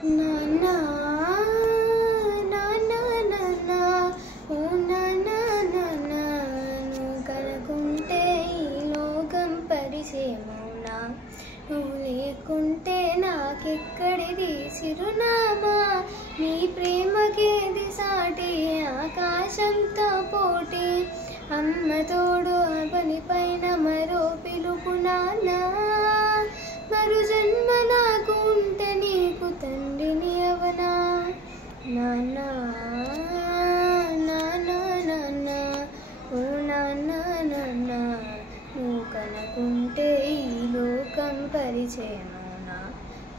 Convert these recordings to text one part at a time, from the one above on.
నాన్నా నాన్నా నాన్నా ఓ నాన్నా నాన్నా నువ్వు కనుకుంటే ఈ లోకం పరిచయమౌనా నువ్వు లేకుంటే నాకెక్కడిది చిరునామా నీ ప్రేమకేది సాటి ఆకాశంతో పోటీ అమ్మ తోడు ఆ పని పైన మరో పిలుపు నాన్నా మరు జన్మ నాకు ఉంటే నీకు తండ్రిని అవనా నాన్నా నాన్నా నాన్నా ఓ నాన్నా నాన్నా నువ్వు కనుకుంటే ఈ లోకం పరిచయమౌనా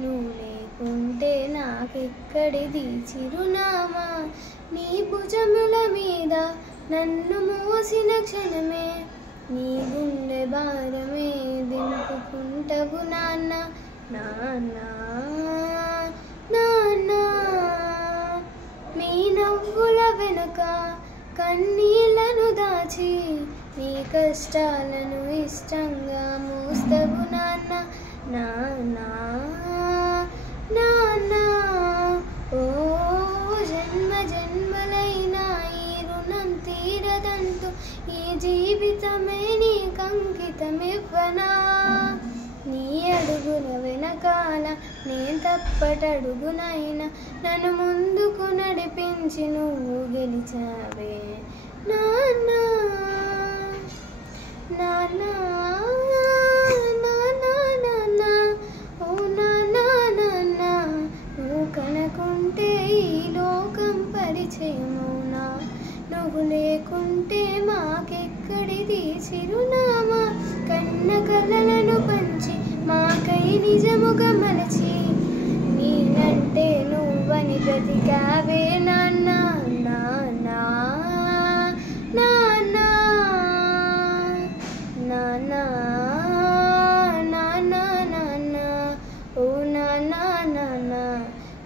నువ్వు లేకుంటే నాకెక్కడిది చిరునామా నీ భుజముల మీద నన్ను మోసిన క్షణమే నీ గుండె భారమే దింపుకుంటవు నాన్న నాన్నా నాన్నా మీ నవ్వుల వెనుక కన్నీళ్లను దాచి నీ కష్టాలను ఇష్టంగా మోస్తవు నాన్న నాన్నా నాన్నా ఓ జన్మ జన్మలైనా ఈ రుణం తీరదంటూ ఈ జీవితమే నీకు అంకితమివ్వనా నీ అడుగుల వెనకాల నేను తప్పటడుగునైనా నన్ను ముందుకు నడిపించి నువ్వు గెలిచావే నాన్నా నాన్నా నాన్నా నాన్నా ఓ నాన్నా నాన్నా నువ్వు కనుకుంటే ఈ లోకం పరిచయమౌనా నువ్వు లేకుంటే మాకెక్కడిది చిరునామా కన్న కలలను పంచి మాకై నిజముగా మలచి నేనంటే నువ్వని బ్రతికావే నాన్నా నాన్నా నాన్నా నాన్నా నాన్నా నాన్నా ఓ నాన్నా నాన్నా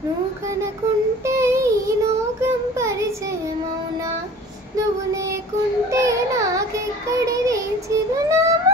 నువ్వు కనుకుంటే ఈ లోకం పరిచయమౌనా నువ్వు లేకుంటే నాకెక్కడిది చిరునామా